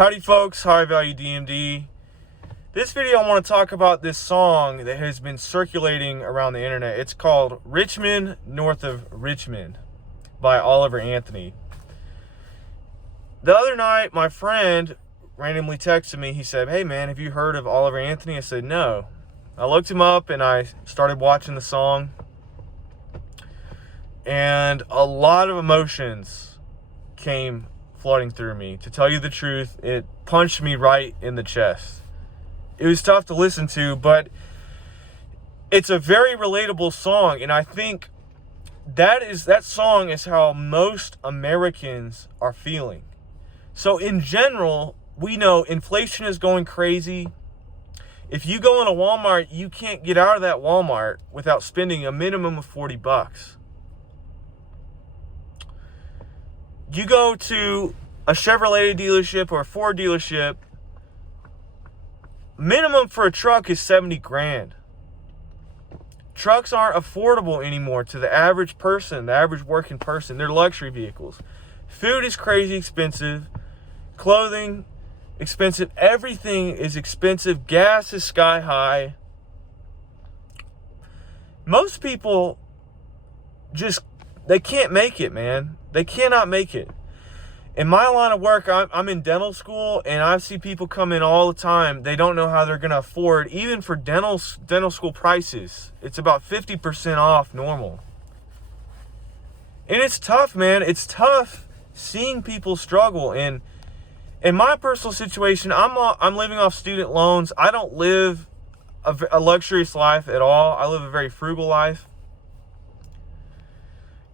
Howdy folks, high value DMD. This video I want to talk about this song that has been circulating around the internet. It's called Richmond, North of Richmond by Oliver Anthony. The other night, my friend randomly texted me. He said, "Hey man, have you heard of Oliver Anthony?" I said, "No." I looked him up and I started watching the song. And a lot of emotions came flooding through me. To tell you the truth, it punched me right in the chest. It was tough to listen to, but it's a very relatable song, and I think that song is how most Americans are feeling. So in general, we know inflation is going crazy. If you go in a Walmart, you can't get out of that Walmart without spending a minimum of $40. You go to a Chevrolet dealership or a Ford dealership, minimum for a truck is 70 grand. Trucks aren't affordable anymore to the average person, the average working person. They're luxury vehicles. Food is crazy expensive. Clothing, expensive. Everything is expensive. Gas is sky high. Most people they can't make it, man. They cannot make it. In my line of work, I'm in dental school, and I see people come in all the time. They don't know how they're going to afford, even for dental school prices. It's about 50% off normal. And it's tough, man. It's tough seeing people struggle. And in my personal situation, I'm living off student loans. I don't live a luxurious life at all. I live a very frugal life.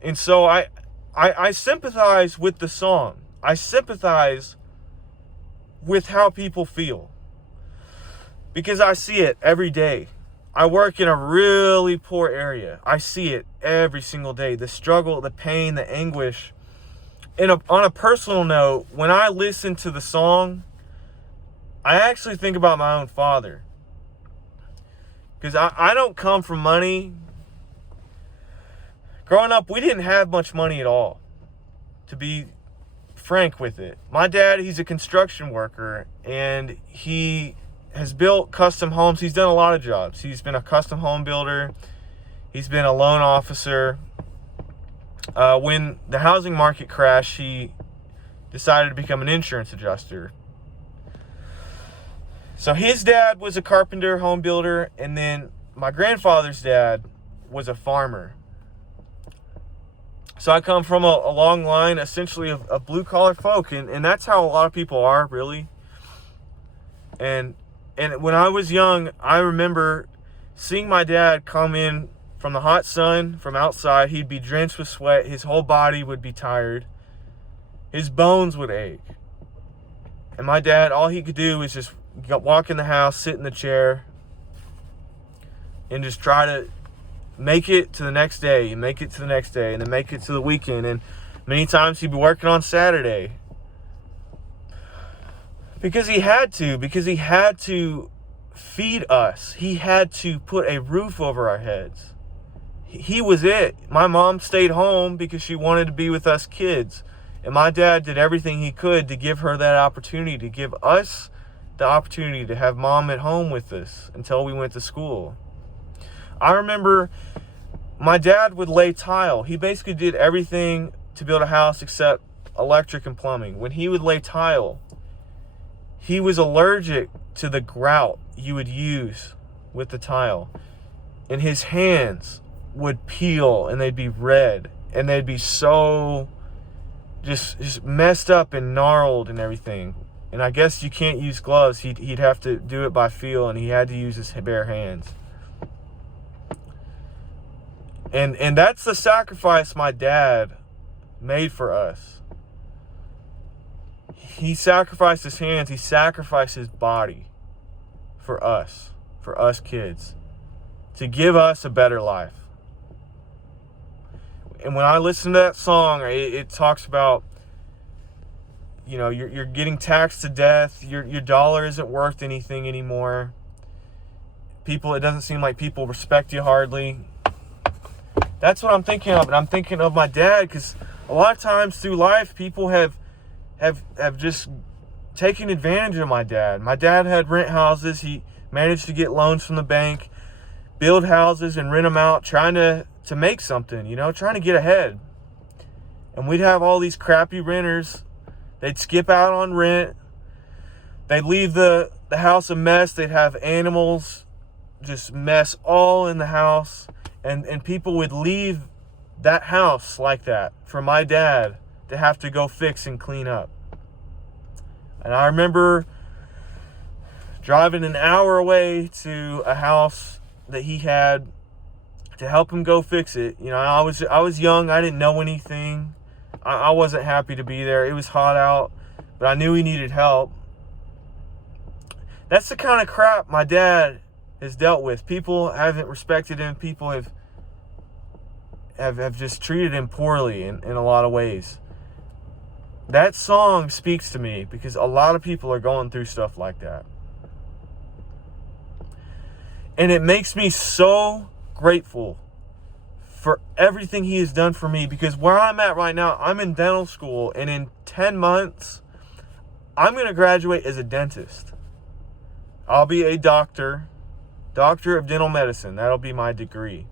And so I sympathize with the song. I sympathize with how people feel, because I see it every day. I work in a really poor area. I see it every single day. The struggle, the pain, the anguish. And on a personal note, when I listen to the song, I actually think about my own father, because I don't come from money. Growing up, we didn't have much money at all, to be frank with it. My dad, he's a construction worker, and he has built custom homes. He's done a lot of jobs. He's been a custom home builder. He's been a loan officer. When the housing market crashed, he decided to become an insurance adjuster. So his dad was a carpenter, home builder, and then my grandfather's dad was a farmer. So I come from a long line, essentially, of blue-collar folk, and that's how a lot of people are, really. And when I was young, I remember seeing my dad come in from the hot sun, from outside. He'd be drenched with sweat. His whole body would be tired. His bones would ache. And my dad, all he could do was just walk in the house, sit in the chair, and just try to make it to the next day, and make it to the next day, and then make it to the weekend. And many times he'd be working on Saturday. Because he had to feed us. He had to put a roof over our heads. He was it. My mom stayed home because she wanted to be with us kids. And my dad did everything he could to give her that opportunity, to give us the opportunity to have mom at home with us until we went to school. I remember my dad would lay tile. He basically did everything to build a house except electric and plumbing. When he would lay tile, he was allergic to the grout you would use with the tile. And his hands would peel, and they'd be red, and they'd be so just messed up and gnarled and everything. And I guess you can't use gloves. He'd have to do it by feel, and he had to use his bare hands. And that's the sacrifice my dad made for us. He sacrificed his hands. He sacrificed his body for us kids, to give us a better life. And when I listen to that song, it talks about, you know, you're getting taxed to death. Your dollar isn't worth anything anymore. It doesn't seem like people respect you hardly. That's what I'm thinking of. And I'm thinking of my dad, because a lot of times through life, people have just taking advantage of my dad. My dad had rent houses. He managed to get loans from the bank, build houses and rent them out, trying to make something, trying to get ahead. And we'd have all these crappy renters. They'd skip out on rent. They'd leave the house a mess. They'd have animals just mess all in the house. And people would leave that house like that for my dad to have to go fix and clean up. And I remember driving an hour away to a house that he had to help him go fix it. I was young. I didn't know anything. I wasn't happy to be there. It was hot out, but I knew he needed help. That's the kind of crap my dad has dealt with. People haven't respected him. People have just treated him poorly in a lot of ways. That song speaks to me because a lot of people are going through stuff like that. And it makes me so grateful for everything he has done for me, because where I'm at right now, I'm in dental school, and in 10 months, I'm going to graduate as a dentist. I'll be a doctor of dental medicine. That'll be my degree.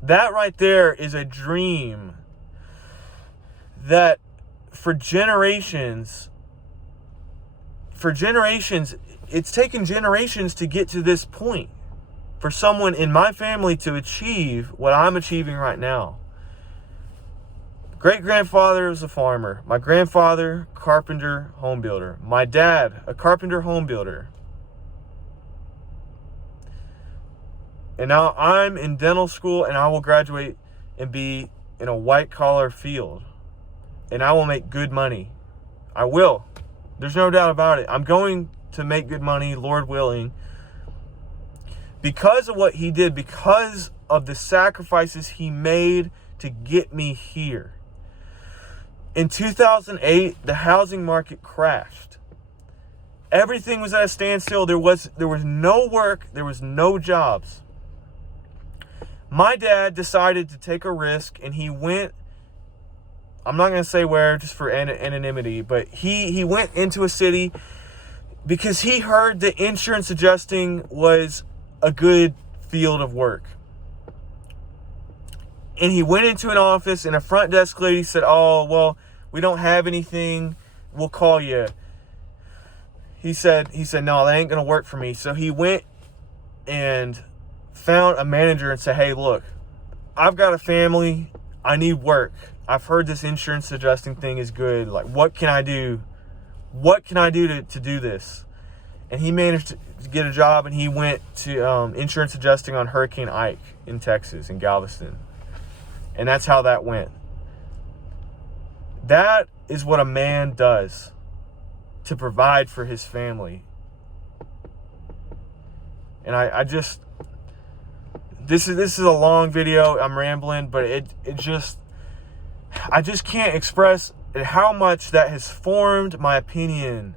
That right there is a dream that for generations, it's taken generations to get to this point. For someone in my family to achieve what I'm achieving right now. Great-grandfather was a farmer. My grandfather, carpenter, home builder. My dad, a carpenter, home builder. And now I'm in dental school, and I will graduate and be in a white-collar field. And I will make good money. I will. There's no doubt about it. I'm going to make good money, Lord willing. Because of what he did, because of the sacrifices he made to get me here. In 2008, the housing market crashed. Everything was at a standstill. There was no work. There was no jobs. My dad decided to take a risk, and he went, I'm not going to say where just for anonymity, but he went into a city because he heard that insurance adjusting was a good field of work. And he went into an office, and a front desk lady said, "Oh, well, we don't have anything. We'll call you." He said, "No, that ain't going to work for me." So he went and found a manager and said, "Hey, look, I've got a family. I need work. I've heard this insurance adjusting thing is good. Like, what can I do? What can I do to do this?" And he managed to get a job, and he went to insurance adjusting on Hurricane Ike in Texas, in Galveston. And that's how that went. That is what a man does to provide for his family. And I just, this is a long video. I'm rambling, but I just can't express how much that has formed my opinion,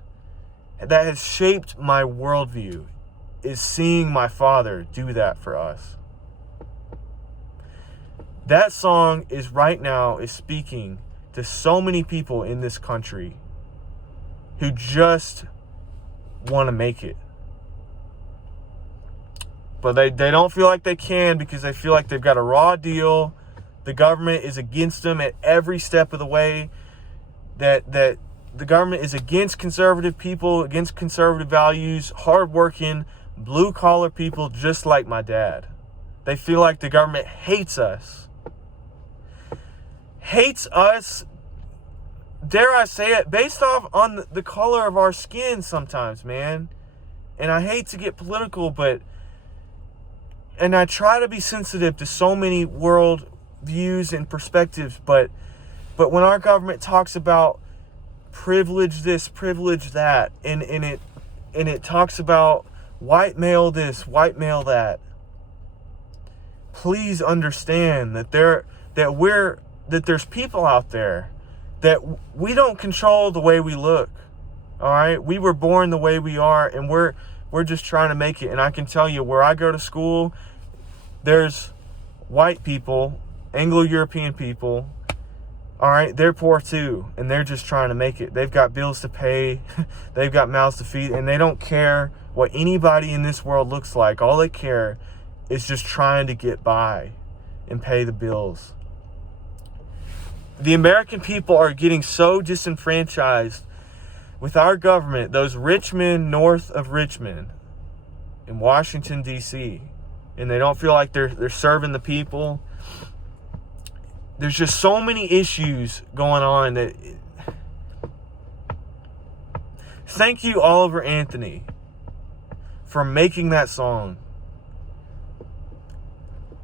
that has shaped my worldview, is seeing my father do that for us. That song is speaking to so many people in this country who just want to make it. But they don't feel like they can, because they feel like they've got a raw deal. The government is against them at every step of the way. That the government is against conservative people, against conservative values, hardworking, blue-collar people just like my dad. They feel like the government hates us. Hates us, dare I say it, based off on the color of our skin sometimes, man. And I hate to get political, and I try to be sensitive to so many world views and perspectives, but when our government talks about privilege this, privilege that, and it talks about white male this, white male that, please understand that there's people out there that we don't control the way we look. All right, we were born the way we are, and we're just trying to make it. And I can tell you, where I go to school, there's white people, Anglo-European people, All right, they're poor too, and they're just trying to make it. They've got bills to pay, they've got mouths to feed, and they don't care what anybody in this world looks like. All they care is just trying to get by and pay the bills. The American people are getting so disenfranchised with our government, those Richmond, north of Richmond, in Washington, D.C., and they don't feel like they're serving the people. There's just so many issues going on that... Thank you, Oliver Anthony, for making that song.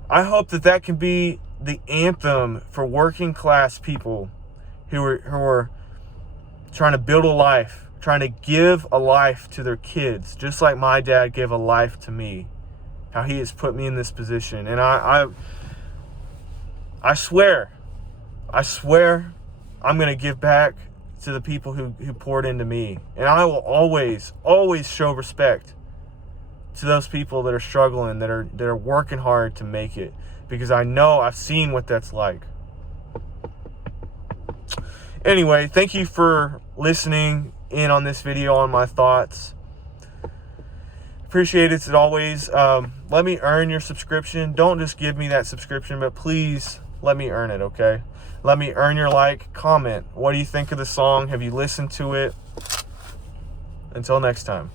I hope that can be the anthem for working class people who are trying to build a life, trying to give a life to their kids, just like my dad gave a life to me. How he has put me in this position. And I swear I'm going to give back to the people who poured into me. And I will always show respect to those people that are struggling, that are working hard to make it. Because I know I've seen what that's like. Anyway, thank you for listening in on this video on my thoughts. Appreciate it as always. Let me earn your subscription. Don't just give me that subscription, but please let me earn it, okay? Let me earn your like, comment. What do you think of the song? Have you listened to it? Until next time.